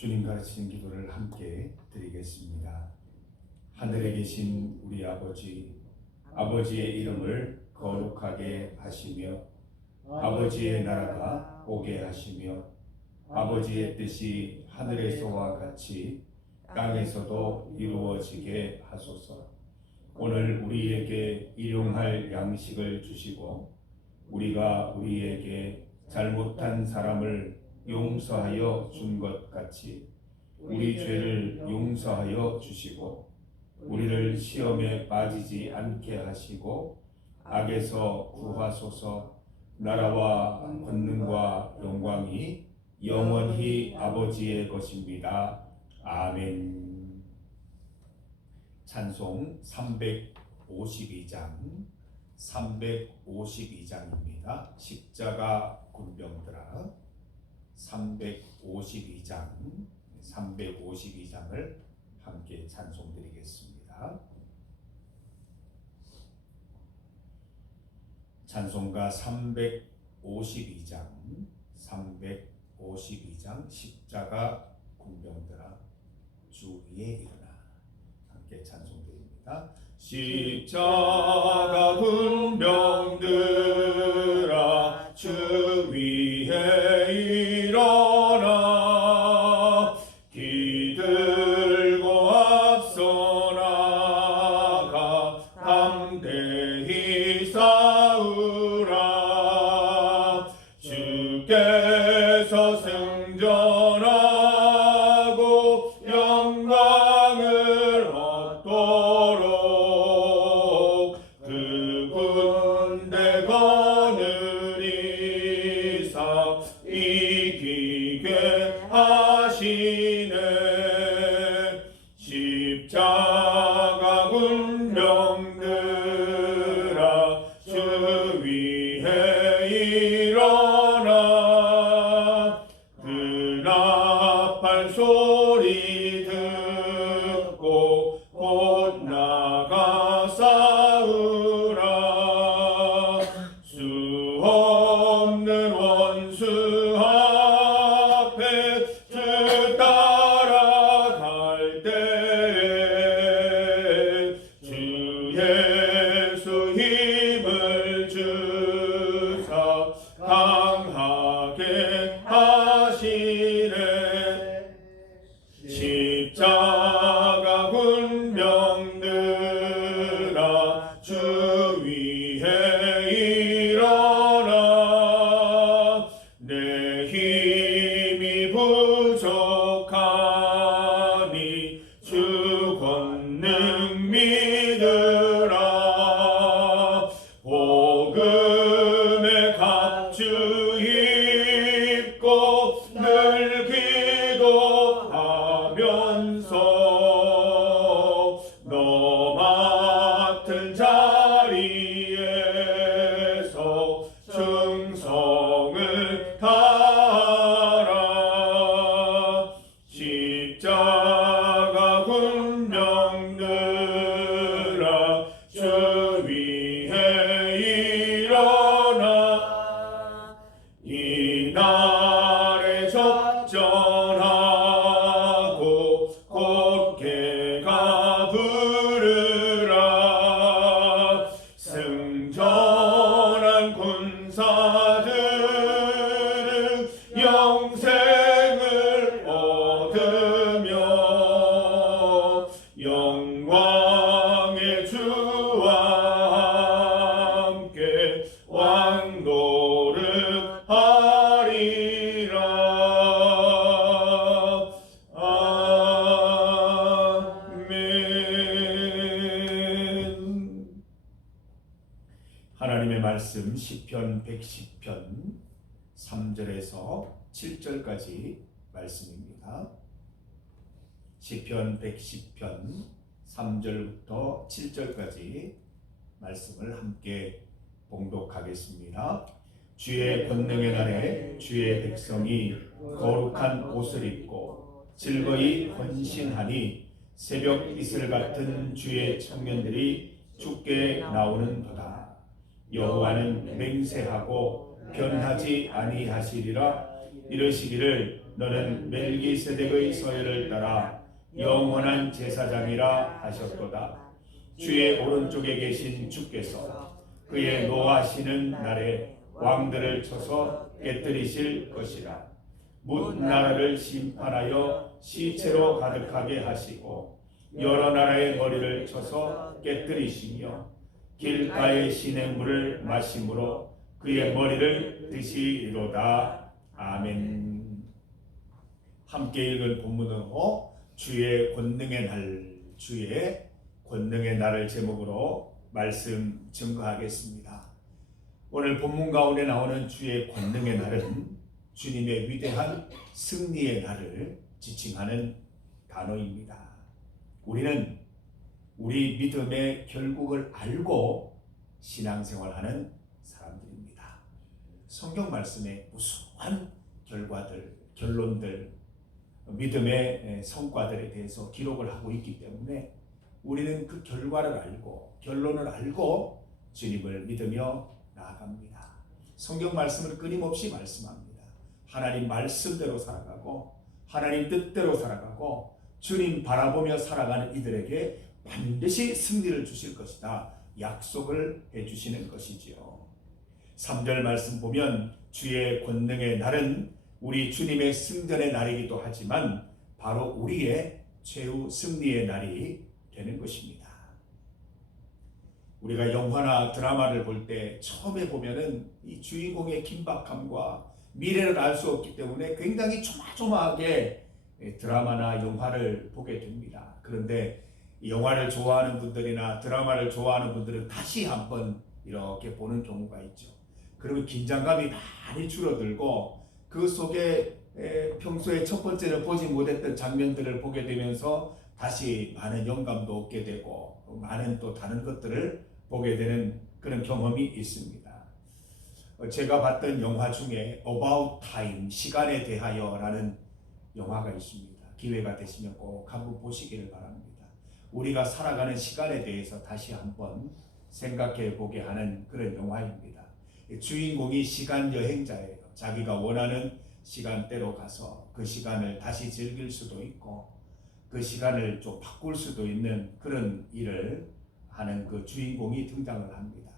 주님 가르치는 기도를 함께 드리겠습니다. 하늘에 계신 우리 아버지, 아버지의 이름을 거룩하게 하시며 아버지의 나라가 오게 하시며 아버지의 뜻이 하늘에서와 같이 땅에서도 이루어지게 하소서. 오늘 우리에게 일용할 양식을 주시고 우리가 우리에게 잘못한 사람을 용서하여 준 것 같이 우리 죄를 용서하여 주시고 우리를 시험에 빠지지 않게 하시고 악에서 구하소서. 나라와 권능과 영광이 영원히 아버지의 것입니다. 아멘. 찬송 352장 352장입니다. 십자가 군병들아 352장을 함께 찬송드리겠습니다. 찬송가 352장 십자가 군병들아 주 위에 일어나 함께 찬송드립니다. 십자가 군병들아 주 위에 일어나 기들고 앞서 나가 담대히 싸우라. 주께서 승전하고 영광을 얻도록 그 군대 거느리사 이기게 하시네. 십자가 군병들아 주 위에 일어나 그 나팔 소리 듣고 곧 나가 싸우라. 수 없는 원수 앞에 주 따라갈 때에 주 예수 힘을 주사 강하게 하시네. 십자가 군병들아 주 위에 일어나 내 힘이 부족하니 주 권능 믿으라. 복음의 갑주 입고 늘 기도하면서 너 맡은 자리에서 충성을 다하라. 십자가 군병들아 주 위에 일어나 이날에 접전하고 곧게 가 부르라. 승전한 군사들은 영생을 얻으며 영광의 주와 함께 왕노릇하리라. 아멘. 하나님의 말씀 시편 110편 3절에서 7절까지 말씀입니다. 시편 110편 3절부터 7절까지 말씀을 함께 봉독하겠습니다. 주의 권능의 날에 주의 백성이 거룩한 옷을 입고 즐거이 헌신하니 새벽 이슬 같은 주의 청년들이 주께 나오는도다. 여호와는 맹세하고 변하지 아니하시리라. 이르시기를 너는 멜기세덱의 서열을 따라 영원한 제사장이라 하셨도다. 주의 오른쪽에 계신 주께서 그의 노하시는 날에 왕들을 쳐서 깨뜨리실 것이라. 뭇 나라를 심판하여 시체로 가득하게 하시고 여러 나라의 머리를 쳐서 깨뜨리시며 길가의 시냇물을 마심으로 그의 머리를 드시리로다. 아멘. 함께 읽은 본문으로 주의 권능의 날, 주의 권능의 날을 제목으로 말씀 증거하겠습니다. 오늘 본문 가운데 나오는 주의 권능의 날은 주님의 위대한 승리의 날을 지칭하는 단어입니다. 우리는 우리 믿음의 결국을 알고 신앙생활하는 사람들입니다. 성경 말씀에 무수한 결과들, 결론들, 믿음의 성과들에 대해서 기록을 하고 있기 때문에 우리는 그 결과를 알고 결론을 알고 주님을 믿으며 나아갑니다. 성경 말씀을 끊임없이 말씀합니다. 하나님 말씀대로 살아가고 하나님 뜻대로 살아가고 주님 바라보며 살아가는 이들에게 반드시 승리를 주실 것이다 약속을 해주시는 것이지요. 3절 말씀 보면 주의 권능의 날은 우리 주님의 승전의 날이기도 하지만 바로 우리의 최후 승리의 날이 되는 것입니다. 우리가 영화나 드라마를 볼 때 처음에 보면은 이 주인공의 긴박함과 미래를 알 수 없기 때문에 굉장히 조마조마하게 드라마나 영화를 보게 됩니다. 그런데 영화를 좋아하는 분들이나 드라마를 좋아하는 분들은 다시 한번 이렇게 보는 경우가 있죠. 그러면 긴장감이 많이 줄어들고 그 속에 평소에 첫 번째는 보지 못했던 장면들을 보게 되면서 다시 많은 영감도 얻게 되고 많은 또 다른 것들을 보게 되는 그런 경험이 있습니다. 제가 봤던 영화 중에 About Time, 시간에 대하여라는 영화가 있습니다. 기회가 되시면 꼭 한번 보시기를 바랍니다. 우리가 살아가는 시간에 대해서 다시 한번 생각해 보게 하는 그런 영화입니다. 주인공이 시간 여행자예요. 자기가 원하는 시간대로 가서 그 시간을 다시 즐길 수도 있고 그 시간을 좀 바꿀 수도 있는 그런 일을 하는 그 주인공이 등장을 합니다.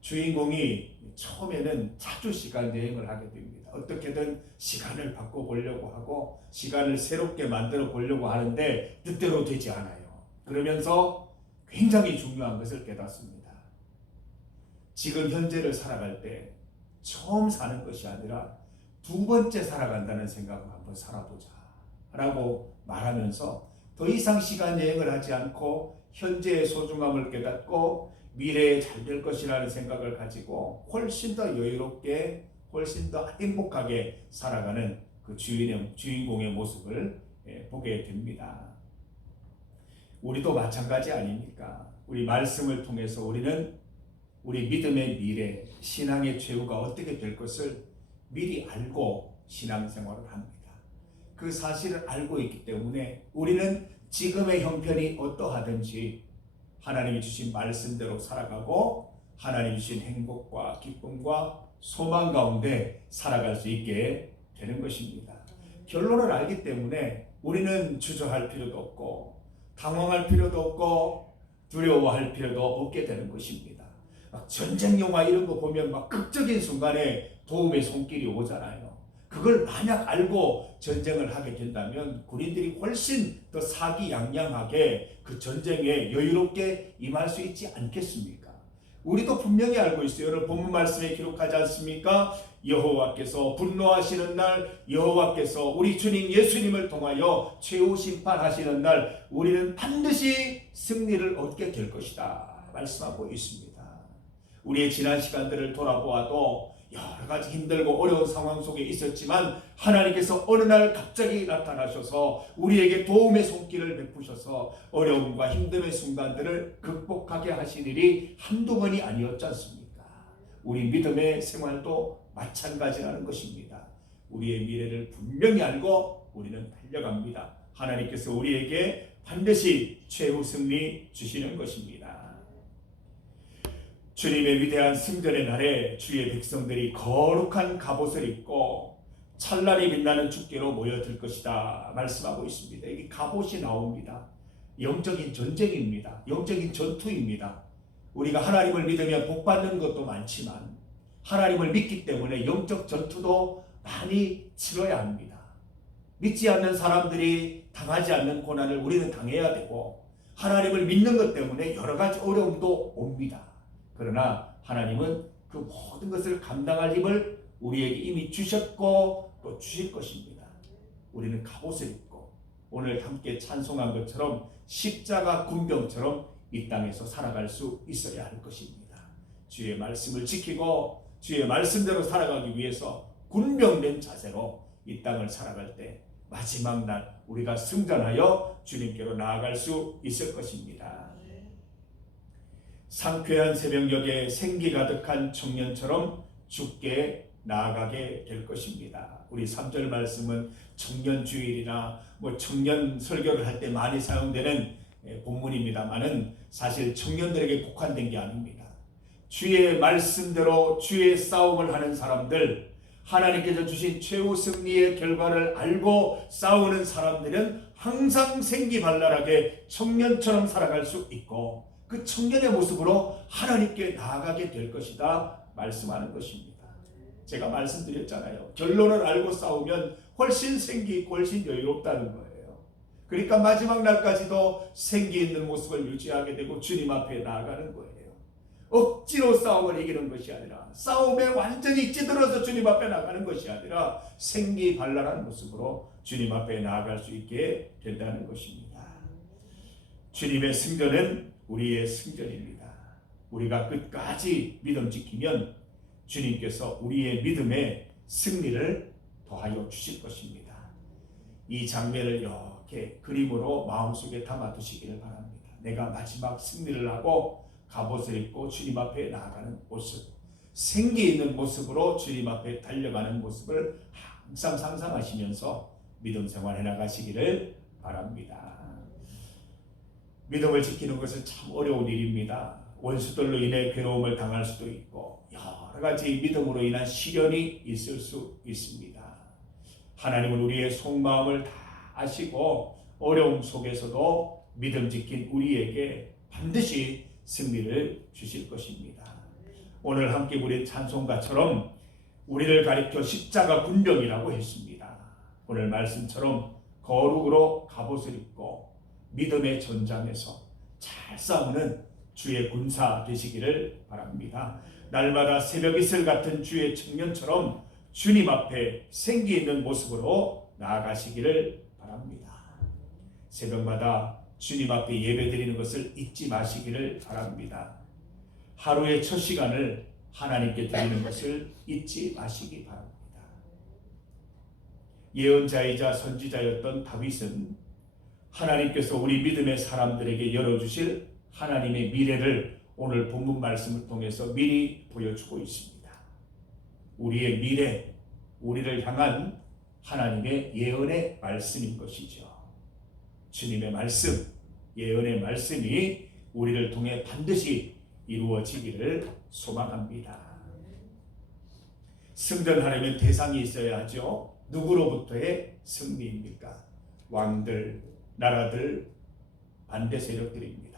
주인공이 처음에는 자주 시간 여행을 하게 됩니다. 어떻게든 시간을 바꿔보려고 하고 시간을 새롭게 만들어 보려고 하는데 뜻대로 되지 않아요. 그러면서 굉장히 중요한 것을 깨닫습니다. 지금 현재를 살아갈 때 처음 사는 것이 아니라 두 번째 살아간다는 생각을 한번 살아보자 라고 말하면서 더 이상 시간 여행을 하지 않고 현재의 소중함을 깨닫고 미래에 잘 될 것이라는 생각을 가지고 훨씬 더 여유롭게 훨씬 더 행복하게 살아가는 그 주인공의 모습을 보게 됩니다. 우리도 마찬가지 아닙니까? 우리 말씀을 통해서 우리는 우리 믿음의 미래, 신앙의 최후가 어떻게 될 것을 미리 알고 신앙생활을 합니다. 그 사실을 알고 있기 때문에 우리는 지금의 형편이 어떠하든지 하나님이 주신 말씀대로 살아가고 하나님이 주신 행복과 기쁨과 소망 가운데 살아갈 수 있게 되는 것입니다. 결론을 알기 때문에 우리는 주저할 필요도 없고 당황할 필요도 없고 두려워할 필요도 없게 되는 것입니다. 막 전쟁 영화 이런 거 보면 막 극적인 순간에 도움의 손길이 오잖아요. 그걸 만약 알고 전쟁을 하게 된다면 군인들이 훨씬 더 사기양양하게 그 전쟁에 여유롭게 임할 수 있지 않겠습니까? 우리도 분명히 알고 있어요. 여러분 본문 말씀에 기록하지 않습니까? 여호와께서 분노하시는 날, 여호와께서 우리 주님 예수님을 통하여 최후 심판하시는 날 우리는 반드시 승리를 얻게 될 것이다 말씀하고 있습니다. 우리의 지난 시간들을 돌아보아도 여러 가지 힘들고 어려운 상황 속에 있었지만 하나님께서 어느 날 갑자기 나타나셔서 우리에게 도움의 손길을 베푸셔서 어려움과 힘듦의 순간들을 극복하게 하신 일이 한두 번이 아니었지 않습니까? 우리 믿음의 생활도 마찬가지라는 것입니다. 우리의 미래를 분명히 알고 우리는 달려갑니다. 하나님께서 우리에게 반드시 최후 승리 주시는 것입니다. 주님의 위대한 승전의 날에 주의 백성들이 거룩한 갑옷을 입고 찬란히 빛나는 주께로 모여들 것이다 말씀하고 있습니다. 이게 갑옷이 나옵니다. 영적인 전쟁입니다. 영적인 전투입니다. 우리가 하나님을 믿으면 복받는 것도 많지만 하나님을 믿기 때문에 영적 전투도 많이 치러야 합니다. 믿지 않는 사람들이 당하지 않는 고난을 우리는 당해야 되고 하나님을 믿는 것 때문에 여러 가지 어려움도 옵니다. 그러나 하나님은 그 모든 것을 감당할 힘을 우리에게 이미 주셨고 또 주실 것입니다. 우리는 갑옷을 입고 오늘 함께 찬송한 것처럼 십자가 군병처럼 이 땅에서 살아갈 수 있어야 할 것입니다. 주의 말씀을 지키고 주의 말씀대로 살아가기 위해서 군병된 자세로 이 땅을 살아갈 때 마지막 날 우리가 승전하여 주님께로 나아갈 수 있을 것입니다. 상쾌한 새벽녘에 생기 가득한 청년처럼 주께 나아가게 될 것입니다. 우리 3절 말씀은 청년주일이나 청년 설교를 할 때 많이 사용되는 본문입니다만은 사실 청년들에게 국한된 게 아닙니다. 주의 말씀대로 주의 싸움을 하는 사람들, 하나님께서 주신 최후 승리의 결과를 알고 싸우는 사람들은 항상 생기발랄하게 청년처럼 살아갈 수 있고 그 청년의 모습으로 하나님께 나아가게 될 것이다 말씀하는 것입니다. 제가 말씀드렸잖아요. 결론을 알고 싸우면 훨씬 생기 있고 훨씬 여유롭다는 거예요. 그러니까 마지막 날까지도 생기 있는 모습을 유지하게 되고 주님 앞에 나아가는 거예요. 억지로 싸움을 이기는 것이 아니라 싸움에 완전히 찌들어서 주님 앞에 나가는 것이 아니라 생기발랄한 모습으로 주님 앞에 나아갈 수 있게 된다는 것입니다. 주님의 승전은 우리의 승전입니다. 우리가 끝까지 믿음 지키면 주님께서 우리의 믿음에 승리를 더하여 주실 것입니다. 이 장면을 이렇게 그림으로 마음속에 담아두시기를 바랍니다. 내가 마지막 승리를 하고 갑옷을 입고 주님 앞에 나아가는 모습, 생기 있는 모습으로 주님 앞에 달려가는 모습을 항상 상상하시면서 믿음 생활해 나가시기를 바랍니다. 믿음을 지키는 것은 참 어려운 일입니다. 원수들로 인해 괴로움을 당할 수도 있고 여러 가지 믿음으로 인한 시련이 있을 수 있습니다. 하나님은 우리의 속마음을 다 아시고 어려움 속에서도 믿음 지킨 우리에게 반드시 승리를 주실 것입니다. 오늘 함께 우리 찬송가처럼 우리를 가리켜 십자가 군병이라고 했습니다. 오늘 말씀처럼 거룩으로 갑옷을 입고 믿음의 전장에서 잘 싸우는 주의 군사 되시기를 바랍니다. 날마다 새벽 이슬 같은 주의 청년처럼 주님 앞에 생기 있는 모습으로 나아가시기를 바랍니다. 새벽마다 주님 앞에 예배드리는 것을 잊지 마시기를 바랍니다. 하루의 첫 시간을 하나님께 드리는 것을 잊지 마시기 바랍니다. 예언자이자 선지자였던 다윗은 하나님께서 우리 믿음의 사람들에게 열어주실 하나님의 미래를 오늘 본문 말씀을 통해서 미리 보여주고 있습니다. 우리의 미래, 우리를 향한 하나님의 예언의 말씀인 것이죠. 주님의 말씀, 예언의 말씀이 우리를 통해 반드시 이루어지기를 소망합니다. 승전하려면 대상이 있어야 하죠. 누구로부터의 승리입니까? 왕들, 나라들, 반대 세력들입니다.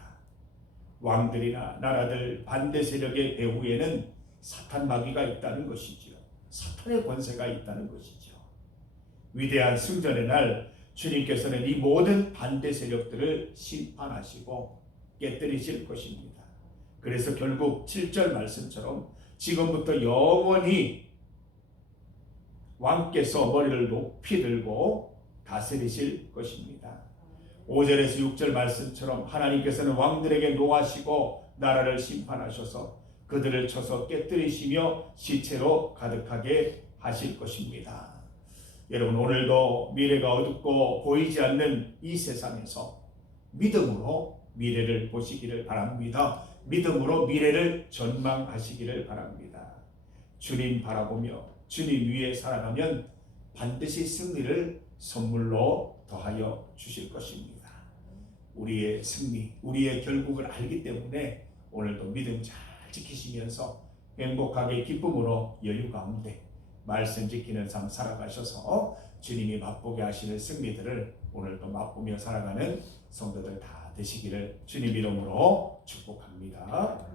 왕들이나 나라들, 반대 세력의 배후에는 사탄 마귀가 있다는 것이죠. 사탄의 권세가 있다는 것이죠. 위대한 승전의 날 주님께서는 이 모든 반대 세력들을 심판하시고 깨뜨리실 것입니다. 그래서 결국 7절 말씀처럼 지금부터 영원히 왕께서 머리를 높이 들고 다스리실 것입니다. 5절에서 6절 말씀처럼 하나님께서는 왕들에게 노하시고 나라를 심판하셔서 그들을 쳐서 깨뜨리시며 시체로 가득하게 하실 것입니다. 여러분, 오늘도 미래가 어둡고 보이지 않는 이 세상에서 믿음으로 미래를 보시기를 바랍니다. 믿음으로 미래를 전망하시기를 바랍니다. 주님 바라보며 주님 위에 살아가면 반드시 승리를 선물로 더하여 주실 것입니다. 우리의 승리, 우리의 결국을 알기 때문에 오늘도 믿음 잘 지키시면서 행복하게 기쁨으로 여유 가운데 말씀 지키는 삶 살아가셔서 주님이 맛보게 하시는 승리들을 오늘도 맛보며 살아가는 성도들 다 되시기를 주님 이름으로 축복합니다.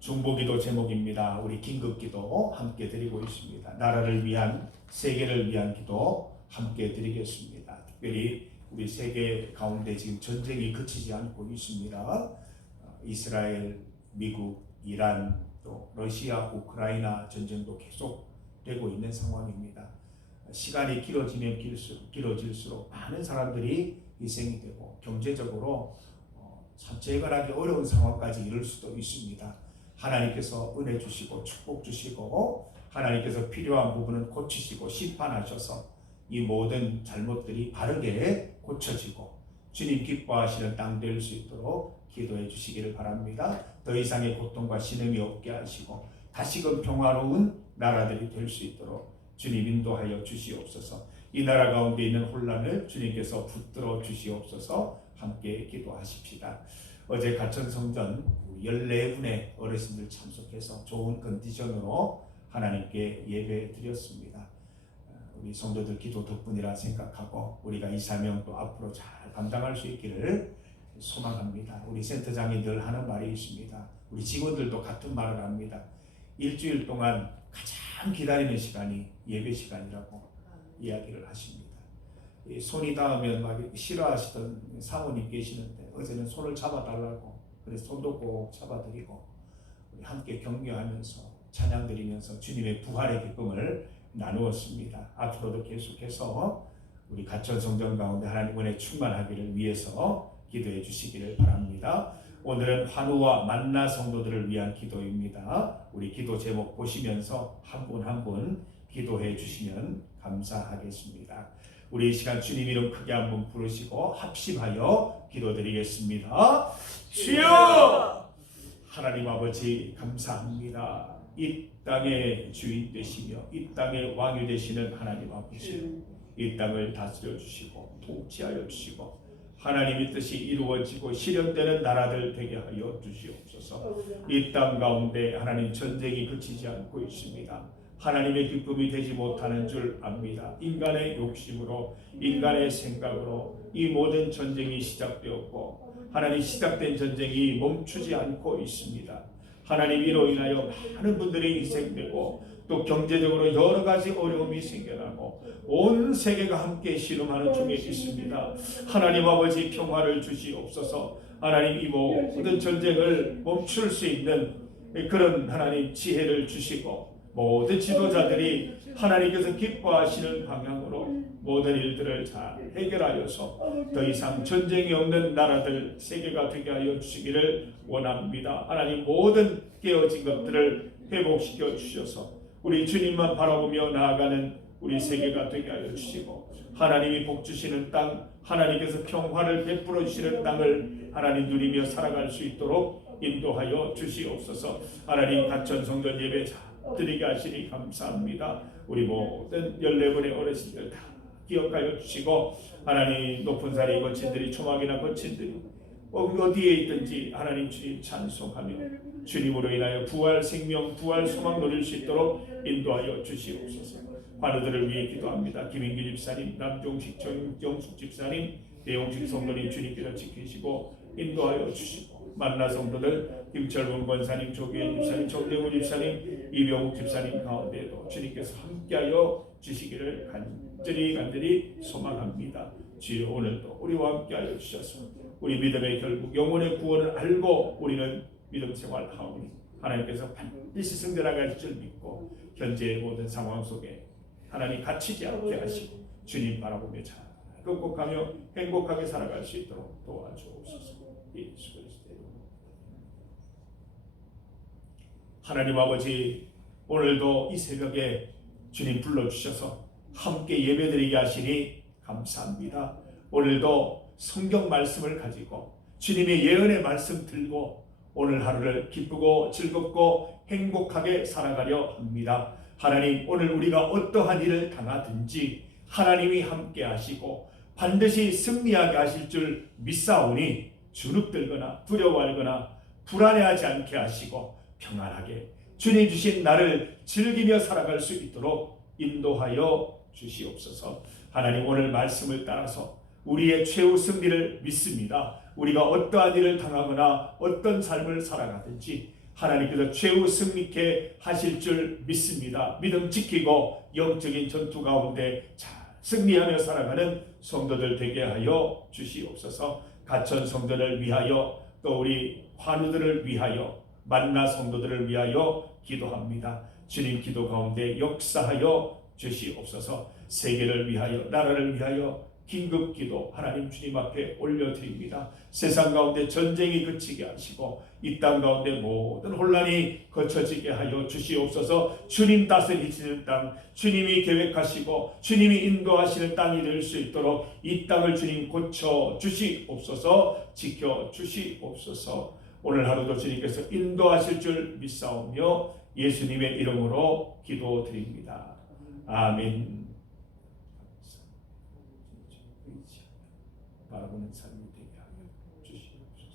중보기도 제목입니다. 우리 긴급기도 함께 드리고 있습니다. 나라를 위한, 세계를 위한 기도 함께 드리겠습니다. 특별히 우리 세계 가운데 지금 전쟁이 그치지 않고 있습니다. 이스라엘, 미국, 이란, 또 러시아, 우크라이나 전쟁도 계속되고 있는 상황입니다. 시간이 길어지면 길어질수록 많은 사람들이 희생이 되고 경제적으로 참 재건하기 어려운 상황까지 이를 수도 있습니다. 하나님께서 은혜 주시고 축복 주시고 하나님께서 필요한 부분은 고치시고 심판하셔서 이 모든 잘못들이 바르게 고쳐지고 주님 기뻐하시는 땅 될 수 있도록 기도해 주시기를 바랍니다. 더 이상의 고통과 신음이 없게 하시고 다시금 평화로운 나라들이 될 수 있도록 주님 인도하여 주시옵소서. 이 나라 가운데 있는 혼란을 주님께서 붙들어 주시옵소서. 함께 기도하십시다. 어제 가천성전 14분의 어르신들 참석해서 좋은 컨디션으로 하나님께 예배 드렸습니다. 우리 성도들 기도 덕분이라 생각하고 우리가 이 사명 또 앞으로 잘 감당할 수 있기를 소망합니다. 우리 센터장이 늘 하는 말이 있습니다. 우리 직원들도 같은 말을 합니다. 일주일 동안 가장 기다리는 시간이 예배 시간이라고 이야기를 하십니다. 손이 닿으면 막 싫어하시던 사모님 계시는데 어제는 손을 잡아달라고 그래서 손도 꼭 잡아드리고 우리 함께 격려하면서 찬양 드리면서 주님의 부활의 기쁨을 나누었습니다. 앞으로도 계속해서 우리 가천성전 가운데 하나님 은혜 충만하기를 위해서 기도해 주시기를 바랍니다. 오늘은 환우와 만나 성도들을 위한 기도입니다. 우리 기도 제목 보시면서 한 분 한 분 기도해 주시면 감사하겠습니다. 우리 이 시간 주님 이름 크게 한번 부르시고 합심하여 기도드리겠습니다. 주여! 하나님 아버지 감사합니다. 이 땅의 주인 되시며 이 땅의 왕이 되시는 하나님 아버지, 이 땅을 다스려 주시고 통치하여 주시고 하나님의 뜻이 이루어지고 실현되는 나라들 되게 하여 주시옵소서. 이 땅 가운데 하나님 전쟁이 그치지 않고 있습니다. 하나님의 기쁨이 되지 못하는 줄 압니다. 인간의 욕심으로 인간의 생각으로 이 모든 전쟁이 시작되었고 하나님 시작된 전쟁이 멈추지 않고 있습니다. 하나님 이로 인하여 많은 분들이 희생되고 또 경제적으로 여러 가지 어려움이 생겨나고 온 세계가 함께 신음하는 중에 있습니다. 하나님 아버지 평화를 주시옵소서. 하나님 이 모든 전쟁을 멈출 수 있는 그런 하나님 지혜를 주시고 모든 지도자들이 하나님께서 기뻐하시는 방향으로 모든 일들을 잘 해결하여서 더 이상 전쟁이 없는 나라들 세계가 되게 하여 주시기를 원합니다. 하나님 모든 깨어진 것들을 회복시켜 주셔서 우리 주님만 바라보며 나아가는 우리 세계가 되게 하여 주시고 하나님이 복 주시는 땅, 하나님께서 평화를 베풀어 주시는 땅을 하나님 누리며 살아갈 수 있도록 인도하여 주시옵소서. 하나님 가천 성전 예배 잘 드리게 하시니 감사합니다. 우리 모든 14분의 어르신들 다 기억하여 주시고 하나님 높은 산의 거친들이 초막이나 거친들이 어디에 있든지 하나님 주님 찬송하며 주님으로 인하여 부활 생명 부활 소망 누릴 수 있도록 인도하여 주시옵소서. 환우들을 위해 기도합니다. 김인기 집사님, 남종식 정숙 집사님, 배용식 성도님 주님께서 지키시고 인도하여 주시고 만나 성도들 김철문 권사님, 조규현 집사님, 정대구 집사님, 이병욱 집사님 가운데도 주님께서 함께하여 주시기를 간절히 소망합니다. 주여 오늘도 우리와 함께하여 주셔서 우리 믿음의 결국 영혼의 구원을 알고 우리는 믿음 생활하오니 하나님께서 반드시 승전하게 줄 믿고 현재의 모든 상황 속에 하나님 갇히지 않게 하시고 주님 바라보며 잘 극복하며 행복하게 살아갈 수 있도록 도와주옵소서. 예수 그리스도의 이름으로. 하나님 아버지 오늘도 이 새벽에 주님 불러주셔서 함께 예배드리게 하시니 감사합니다. 오늘도 성경 말씀을 가지고 주님의 예언의 말씀 들고 오늘 하루를 기쁘고 즐겁고 행복하게 살아가려 합니다. 하나님 오늘 우리가 어떠한 일을 당하든지 하나님이 함께 하시고 반드시 승리하게 하실 줄 믿사오니 주눅들거나 두려워하거나 불안해하지 않게 하시고 평안하게 주님 주신 나를 즐기며 살아갈 수 있도록 인도하여 주시옵소서. 하나님, 오늘 말씀을 따라서 우리의 최후 승리를 믿습니다. 우리가 어떠한 일을 당하거나 어떤 삶을 살아가든지 하나님께서 최후 승리케 하실 줄 믿습니다. 믿음 지키고 영적인 전투 가운데 잘 승리하며 살아가는 성도들 되게 하여 주시옵소서. 가천 성도를 위하여, 또 우리 환우들을 위하여, 만나 성도들을 위하여 기도합니다. 주님 기도 가운데 역사하여 주시옵소서. 세계를 위하여, 나라를 위하여 긴급 기도 하나님 주님 앞에 올려드립니다. 세상 가운데 전쟁이 그치게 하시고 이 땅 가운데 모든 혼란이 거쳐지게 하여 주시옵소서. 주님 다스리시는 땅, 주님이 계획하시고 주님이 인도하시는 땅이 될 수 있도록 이 땅을 주님 고쳐 주시옵소서. 지켜 주시옵소서. 오늘 하루도 주님께서 인도하실 줄 믿사오며 예수님의 이름으로 기도드립니다. 아멘. 바라보는 삶이 되게 하여 주시옵소서.